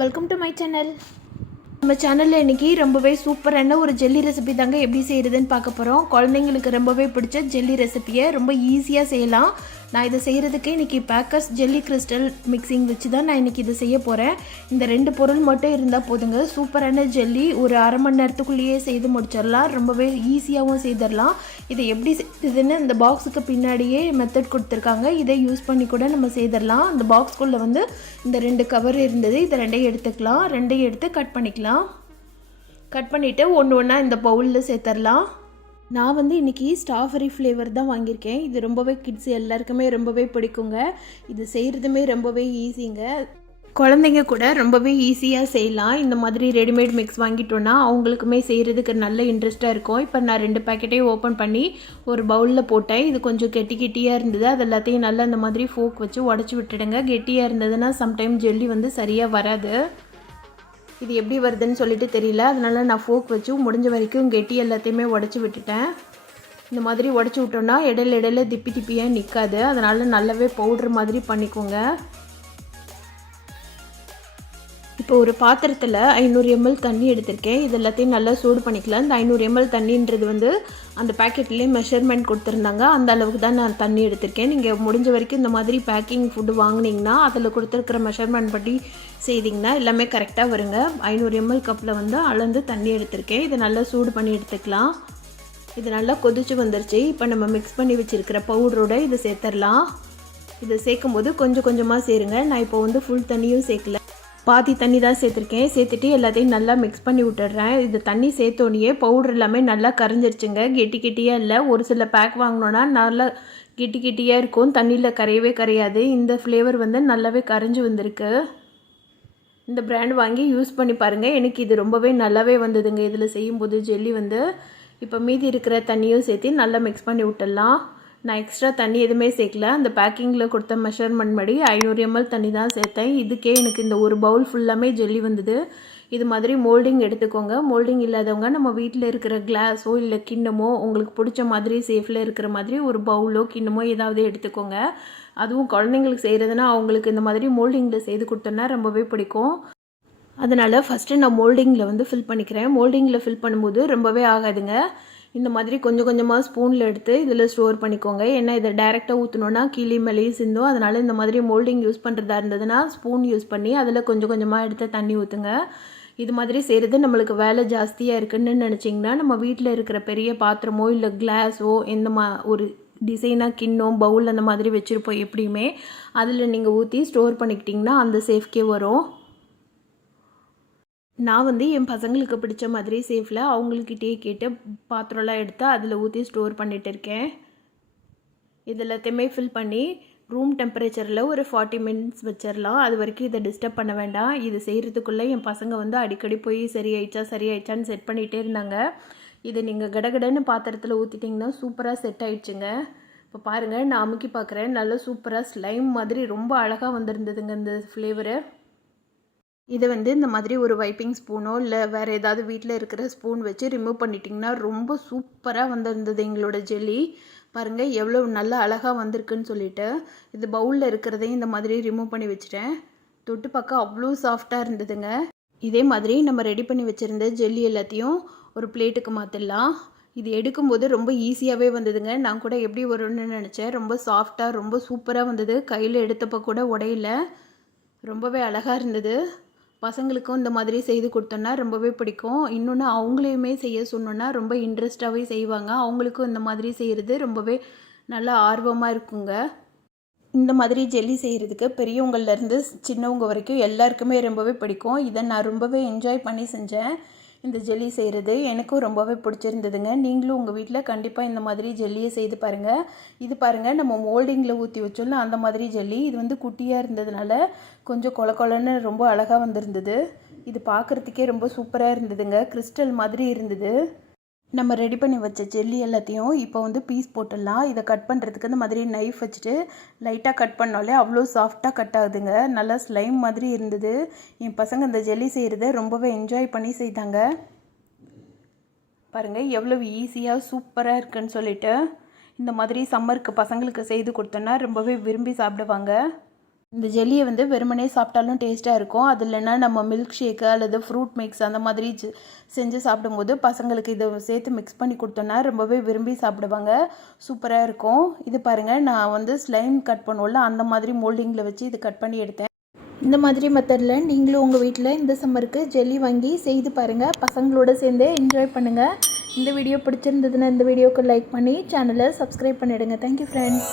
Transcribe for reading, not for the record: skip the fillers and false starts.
Welcome to my channel. நம்ம சேனலில் இன்றைக்கி ரொம்பவே சூப்பரான ஒரு ஜெல்லி ரெசிபி தாங்க எப்படி செய்கிறதுன்னு பார்க்க போகிறோம். குழந்தைங்களுக்கு ரொம்பவே பிடிச்ச ஜெல்லி ரெசிபியை ரொம்ப ஈஸியாக செய்யலாம். நான் இதை செய்கிறதுக்கு இன்றைக்கி பேக்கர்ஸ் ஜெல்லி கிறிஸ்டல் மிக்சிங் வச்சு தான் நான் இன்றைக்கி இதை செய்ய போகிறேன். இந்த 2 பொருள் மட்டும் இருந்தால் போதுங்க. சூப்பரான ஜெல்லி ஒரு அரை மணி நேரத்துக்குள்ளேயே செய்து முடிச்சிடலாம். ரொம்பவே ஈஸியாகவும் செய்திடலாம். இதை எப்படி செய்யுதுன்னு இந்த பாக்ஸுக்கு பின்னாடியே மெத்தட் கொடுத்துருக்காங்க. இதை யூஸ் பண்ணி கூட நம்ம செய்திடலாம். அந்த பாக்ஸ்குள்ளே வந்து இந்த 2 கவர் இருந்தது. இதை 2ஐயும் எடுத்துக்கலாம். 2ஐயும் எடுத்து கட் பண்ணிக்கலாம். கட் பண்ணிவிட்டு ஒன்று ஒன்றா இந்த பவுலில் சேர்த்துடலாம். நான் வந்து இன்றைக்கி ஸ்ட்ராபெரி ஃப்ளேவர் தான் வாங்கியிருக்கேன். இது ரொம்பவே கிட்ஸ் எல்லாருக்குமே ரொம்பவே பிடிக்குங்க. இது செய்கிறதுமே ரொம்பவே ஈஸிங்க. குழந்தைங்க கூட ரொம்பவே ஈஸியாக செய்யலாம். இந்த மாதிரி ரெடிமேட் மிக்ஸ் வாங்கிட்டோன்னா அவங்களுக்குமே செய்கிறதுக்கு நல்ல இன்ட்ரெஸ்ட்டாக இருக்கும். இப்போ நான் 2 பேக்கெட்டையும் ஓப்பன் பண்ணி ஒரு பவுலில் போட்டேன். இது கொஞ்சம் கெட்டியாக இருந்தது. அது எல்லாத்தையும் நல்லா இந்த மாதிரி ஃபோக் வச்சு உடச்சி விட்டுடுங்க. கெட்டியாக இருந்ததுன்னா சம்டைம் ஜெல்லி வந்து சரியாக வராது. இது எப்படி வருதுன்னு சொல்லிட்டு தெரியல. அதனால நான் ஃபோக் வச்சு முடிஞ்ச வரைக்கும் கெட்டி எல்லாத்தையுமே உடச்சி விட்டுட்டேன். இந்த மாதிரி உடச்சி விட்டோன்னா இடையில திப்பியாக நிற்காது. அதனால் நல்லாவே பவுட்ரு மாதிரி பண்ணிக்கோங்க. இப்போ ஒரு பாத்திரத்தில் 500 ml தண்ணி எடுத்திருக்கேன். இது எல்லாத்தையும் நல்லா சூடு பண்ணிக்கலாம். இந்த 500 ml தண்ணின்றது வந்து அந்த பேக்கெட்லேயே மெஷர்மெண்ட் கொடுத்துருந்தாங்க. அந்த அளவுக்கு தான் நான் தண்ணி எடுத்திருக்கேன். நீங்கள் முடிஞ்ச வரைக்கும் இந்த மாதிரி பேக்கிங் ஃபுட்டு வாங்கினீங்கன்னா அதில் கொடுத்துருக்கிற மெஷர்மெண்ட் படி செய்திங்கன்னா எல்லாமே கரெக்டாக வருங்க. 500 ml கப்பில் வந்து அளந்து தண்ணி எடுத்திருக்கேன். இதை நல்லா சூடு பண்ணி எடுத்துக்கலாம். இது நல்லா கொதிச்சு வந்துருச்சு. இப்போ நம்ம மிக்ஸ் பண்ணி வச்சுருக்கிற பவுடரோட இதை சேர்த்துடலாம். இதை சேர்க்கும் போது கொஞ்சம் கொஞ்சமாக சேருங்க. நான் இப்போ வந்து ஃபுல் தண்ணியும் சேர்க்கல, பாதி தண்ணி தான் சேர்த்துருக்கேன். சேர்த்துட்டு எல்லாத்தையும் நல்லா மிக்ஸ் பண்ணி விட்டுடுறேன். இது தண்ணி சேர்த்தோன்னே பவுடர் எல்லாமே நல்லா கரைஞ்சிருச்சுங்க. கெட்டியாக இல்லை. ஒரு சில பேக் வாங்கினோன்னா நல்லா கெட்டியாக இருக்கும். தண்ணியில் கரையவே கரையாது. இந்த ஃப்ளேவர் வந்து நல்லாவே கரைஞ்சி வந்திருக்கு. இந்த பிராண்ட் வாங்கி யூஸ் பண்ணி பாருங்கள். எனக்கு இது ரொம்பவே நல்லாவே வந்ததுங்க. இதில் செய்யும்போது ஜெல்லி வந்து இப்போ மீதி இருக்கிற தண்ணியும் சேர்த்து நல்லா மிக்ஸ் பண்ணி விட்டுடலாம். நான் எக்ஸ்ட்ரா தண்ணி எதுவுமே சேர்க்கல. அந்த பேக்கிங்கில் கொடுத்த மெஷர்மெண்ட் படி 500 ml தண்ணி தான் சேர்த்தேன். இதுக்கே எனக்கு இந்த ஒரு பவுல் ஃபுல்லாமே ஜெல்லி வந்தது. இது மாதிரி மோல்டிங் எடுத்துக்கோங்க. மோல்டிங் இல்லாதவங்க நம்ம வீட்டில் இருக்கிற கிளாஸோ இல்லை கிண்ணமோ உங்களுக்கு பிடிச்ச மாதிரி சேஃபில் இருக்கிற மாதிரி ஒரு பவுலோ கிண்ணமோ ஏதாவது எடுத்துக்கோங்க. அதுவும் குழந்தைங்களுக்கு செய்கிறதுனா அவங்களுக்கு இந்த மாதிரி மோல்டிங்கில் செய்து கொடுத்தோன்னா ரொம்பவே பிடிக்கும். அதனால் ஃபஸ்ட்டு நான் மோல்டிங்கில் வந்து ஃபில் பண்ணிக்கிறேன். மோல்டிங்கில் ஃபில் பண்ணும்போது ரொம்பவே ஆகாதுங்க. இந்த மாதிரி கொஞ்சம் கொஞ்சமாக ஸ்பூனில் எடுத்து இதில் ஸ்டோர் பண்ணிக்கோங்க. ஏன்னா இதை டைரெக்டாக ஊற்றினோன்னா கீழே மேலேயும் சிந்தும். அதனால் இந்த மாதிரி மோல்டிங் யூஸ் பண்ணுறதா இருந்ததுன்னா ஸ்பூன் யூஸ் பண்ணி அதில் கொஞ்சம் கொஞ்சமாக எடுத்து தண்ணி ஊற்றுங்க. இது மாதிரி செய்கிறது நம்மளுக்கு வேலை ஜாஸ்தியாக இருக்குன்னு நினச்சிங்கன்னா நம்ம வீட்டில் இருக்கிற பெரிய பாத்திரமோ இல்லை கிளாஸோ ஒரு டிசைனாக கிண்ணம் பவுல் அந்த மாதிரி வச்சுருப்போம் எப்படியுமே. அதில் நீங்கள் ஊற்றி ஸ்டோர் பண்ணிக்கிட்டிங்கன்னா அந்த சேஃப்கே வரும். நான் வந்து என் பசங்களுக்கு பிடிச்ச மாதிரி சேஃபில் அவங்கக்கிட்டே கேட்டு பாத்திரம்லாம் எடுத்து அதில் ஊற்றி ஸ்டோர் பண்ணிகிட்டு இருக்கேன். இது எல்லாத்தையுமே ஃபில் பண்ணி ரூம் டெம்பரேச்சரில் ஒரு 40 minutes வச்சிடலாம். அது வரைக்கும் இதை டிஸ்டர்ப் பண்ண வேண்டாம். இது செய்கிறதுக்குள்ளே என் பசங்க வந்து அடிக்கடி போய் சரியாயிடுச்சான்னு செட் பண்ணிகிட்டே இருந்தாங்க. இதை நீங்கள் கடகடன்னு பாத்திரத்தில் ஊற்றிட்டிங்கன்னா சூப்பராக செட் ஆகிடுச்சுங்க. இப்போ பாருங்கள், நான் அமுக்கி பார்க்குறேன். நல்லா சூப்பராக ஸ்லைம் மாதிரி ரொம்ப அழகாக வந்திருந்ததுங்க இந்த ஃப்ளேவரு. இதை வந்து இந்த மாதிரி ஒரு வைப்பிங் ஸ்பூனோ இல்லை வேறு ஏதாவது வீட்டில் இருக்கிற ஸ்பூன் வச்சு ரிமூவ் பண்ணிட்டிங்கன்னா ரொம்ப சூப்பராக வந்திருந்தது எங்களோட ஜெல்லி. பாருங்கள் எவ்வளோ நல்லா அழகாக வந்திருக்குன்னு சொல்லிட்டு. இது பவுலில் இருக்கிறதையும் இந்த மாதிரி ரிமூவ் பண்ணி வச்சுட்டேன். தொட்டு பார்க்க அவ்வளோ சாஃப்டாக இருந்ததுங்க. இதே மாதிரி நம்ம ரெடி பண்ணி வச்சுருந்த ஜெல்லி எல்லாத்தையும் ஒரு பிளேட்டுக்கு மாற்றிடலாம். இது எடுக்கும்போது ரொம்ப ஈஸியாகவே வந்ததுங்க. நான் கூட எப்படி வரும்னு நினச்சேன். ரொம்ப சாஃப்டாக ரொம்ப சூப்பராக வந்தது. கையில் எடுத்தப்போ கூட உடையில. ரொம்பவே அழகாக இருந்தது. பசங்களுக்கும் இந்த மாதிரி செய்து கொடுத்தோன்னா ரொம்பவே பிடிக்கும். இன்னொன்று அவங்களையுமே செய்ய சொன்னோன்னா ரொம்ப இன்ட்ரெஸ்டாகவே செய்வாங்க. அவங்களுக்கும் இந்த மாதிரி செய்கிறது ரொம்பவே நல்லா ஆர்வமாக இருக்குங்க. இந்த மாதிரி ஜெல்லி செய்கிறதுக்கு பெரியவங்கள்லேருந்து சின்னவங்க வரைக்கும் எல்லாருக்குமே ரொம்பவே பிடிக்கும். இதை நான் ரொம்பவே என்ஜாய் பண்ணி செஞ்சேன். இந்த ஜெல்லி செய்கிறது எனக்கும் ரொம்பவே பிடிச்சிருந்ததுங்க. நீங்களும் உங்கள் வீட்டில் கண்டிப்பாக இந்த மாதிரி ஜெல்லியை செய்து பாருங்கள். இது பாருங்கள், நம்ம மோல்டிங்கில் ஊற்றி வச்சோம்ல அந்த மாதிரி ஜெல்லி. இது வந்து குட்டியாக இருந்ததுனால கொஞ்சம் கொலன்னு ரொம்ப அழகாக வந்திருந்தது. இது பார்க்குறதுக்கே ரொம்ப சூப்பராக இருந்ததுங்க. கிறிஸ்டல் மாதிரி இருந்தது. நம்ம ரெடி பண்ணி வச்ச ஜெல்லி எல்லாத்தையும் இப்போ வந்து பீஸ் போட்டுடலாம். இதை கட் பண்ணுறதுக்கு இந்த மாதிரி நைஃப் வச்சுட்டு லைட்டாக கட் பண்ணாலே அவ்வளோ சாஃப்டாக கட் ஆகுதுங்க. நல்லா ஸ்லைம் மாதிரி இருந்தது. என் பசங்க இந்த ஜெல்லி செய்கிறத ரொம்பவே என்ஜாய் பண்ணி செய்தாங்க. பாருங்கள் எவ்வளோ ஈஸியாக சூப்பராக இருக்குன்னு சொல்லிட்டு. இந்த மாதிரி சம்மருக்கு பசங்களுக்கு செய்து கொடுத்தோன்னா ரொம்பவே விரும்பி சாப்பிடுவாங்க. இந்த ஜெல்லியை வந்து வெறுமனே சாப்பிட்டாலும் டேஸ்ட்டாக இருக்கும். அது இல்லைன்னா நம்ம மில்க் ஷேக்கு அல்லது ஃப்ரூட் மிக்ஸ் அந்த மாதிரி செஞ்சு சாப்பிடும்போது பசங்களுக்கு இதை சேர்த்து மிக்ஸ் பண்ணி கொடுத்தோன்னா ரொம்பவே விரும்பி சாப்பிடுவாங்க. சூப்பராக இருக்கும். இது பாருங்கள், நான் வந்து ஸ்லைம் கட் பண்ணுவோம்ல அந்த மாதிரி மோல்டிங்கில் வச்சு இது கட் பண்ணி எடுத்தேன். இந்த மாதிரி மெத்தடில் நீங்களும் உங்கள் வீட்டில் இந்த சம்மருக்கு ஜெல்லி வாங்கி செய்து பாருங்கள். பசங்களோட சேர்ந்து என்ஜாய் பண்ணுங்கள். இந்த வீடியோ பிடிச்சிருந்ததுன்னா இந்த வீடியோக்கு லைக் பண்ணி சேனலை சப்ஸ்கிரைப் பண்ணிவிடுங்க. Thank you friends.